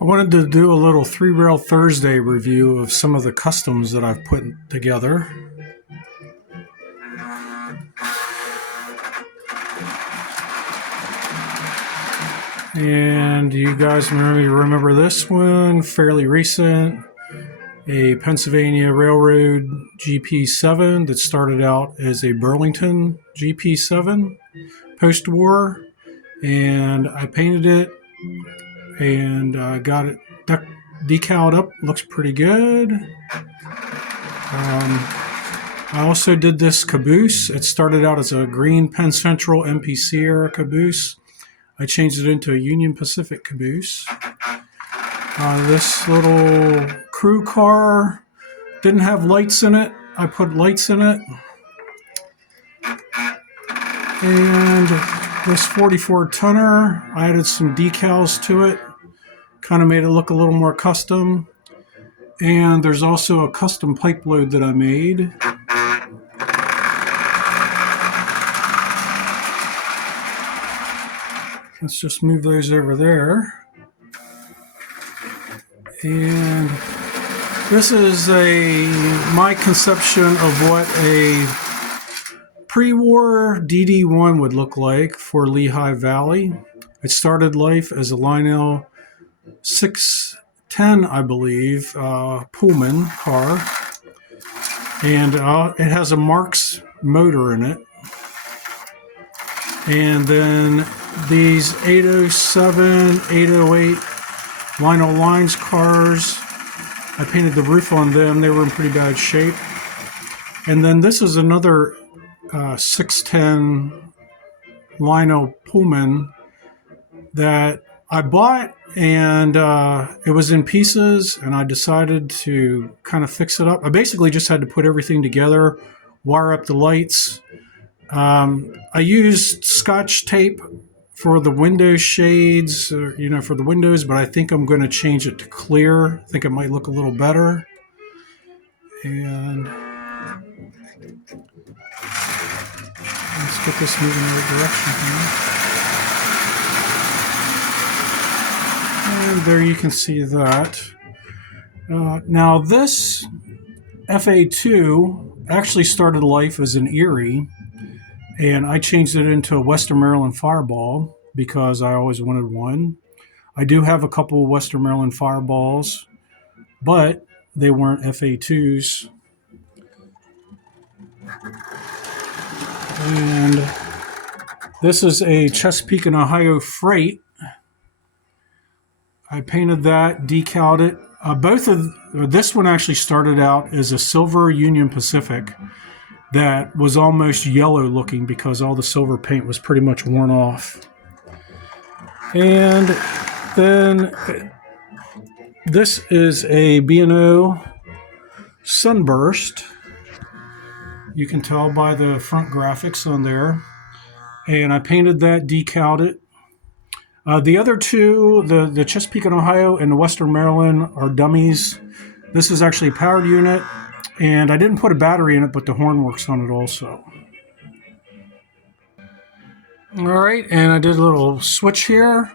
I wanted to do a little Three Rail Thursday review of some of the customs that I've put together. And you guys remember this one, fairly recent, a Pennsylvania Railroad GP7 that started out as a Burlington GP7 post-war, and I painted it and got it decaled up. Looks pretty good. I also did this caboose. It started out as a green PennCentral MPC era caboose. I changed it into a Union Pacific caboose. This little crew car didn't have lights in it. I put lights in it. And this 44 tonner, I added some decals to it. Kind of made it look a little more custom. And there's also a custom pipe load that I made. Let's just move those over there. And this is my conception of what a pre-war DD1 would look like for Lehigh Valley. It started life as a Lionel 610, I believe, Pullman car. And it has a Marx motor in it. And then these 807, 808 Lionel Lines cars, I painted the roof on them. They were in pretty bad shape. And then this is another 610 Lionel Pullman that I bought, and it was in pieces, and I decided to kind of fix it up. I basically just had to put everything together, wire up the lights. I used Scotch tape for the window shades, for the windows, but I think I'm going to change it to clear. I think it might look a little better. And let's get this moving in the right direction here. And there you can see that. Now this FA-2 actually started life as an Erie, and I changed it into a Western Maryland Fireball because I always wanted one. I do have a couple of Western Maryland Fireballs, but they weren't FA-2s. And this is a Chesapeake and Ohio Freight. I painted that, decaled it. This one actually started out as a silver Union Pacific that was almost yellow looking because all the silver paint was pretty much worn off. And then this is a B&O Sunburst. You can tell by the front graphics on there. And I painted that, decaled it. The other two, the Chesapeake and Ohio and the Western Maryland, are dummies. This is actually a powered unit, and I didn't put a battery in it, but the horn works on it also. All right, and I did a little switch here.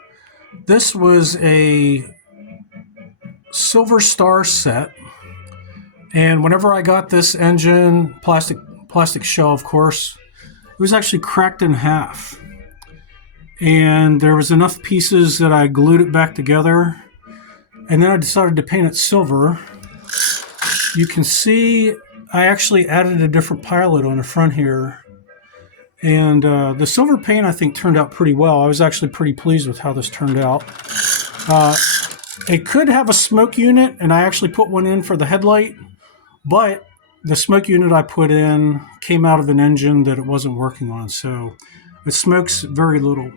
This was a Silver Star set, and whenever I got this engine, plastic shell, of course, it was actually cracked in half. And there was enough pieces that I glued it back together, and then I decided to paint it silver. You can see I actually added a different pilot on the front here, and the silver paint I think turned out pretty well. I was actually pretty pleased with how this turned out. It could have a smoke unit, and I actually put one in for the headlight, but the smoke unit I put in came out of an engine that it wasn't working on, so it smokes very little.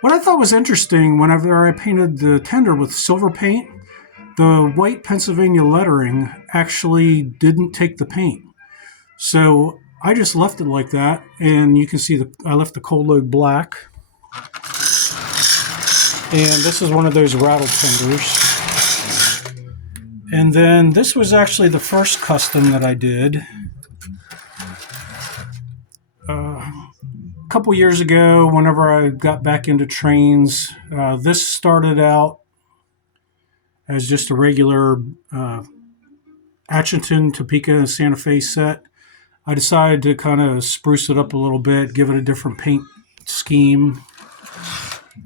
What I thought was interesting, whenever I painted the tender with silver paint, the white Pennsylvania lettering actually didn't take the paint. So I just left it like that, and you can see I left the cold load black. And this is one of those rattle tenders. And then this was actually the first custom that I did. A couple years ago, whenever I got back into trains, this started out as just a regular Atcheson, Topeka, and Santa Fe set. I decided to kind of spruce it up a little bit, give it a different paint scheme.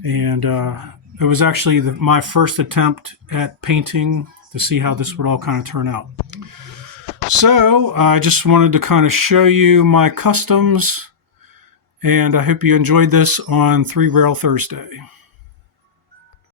And it was actually my first attempt at painting to see how this would all kind of turn out. So I just wanted to kind of show you my customs, and I hope you enjoyed this on 3 Rail Thursday.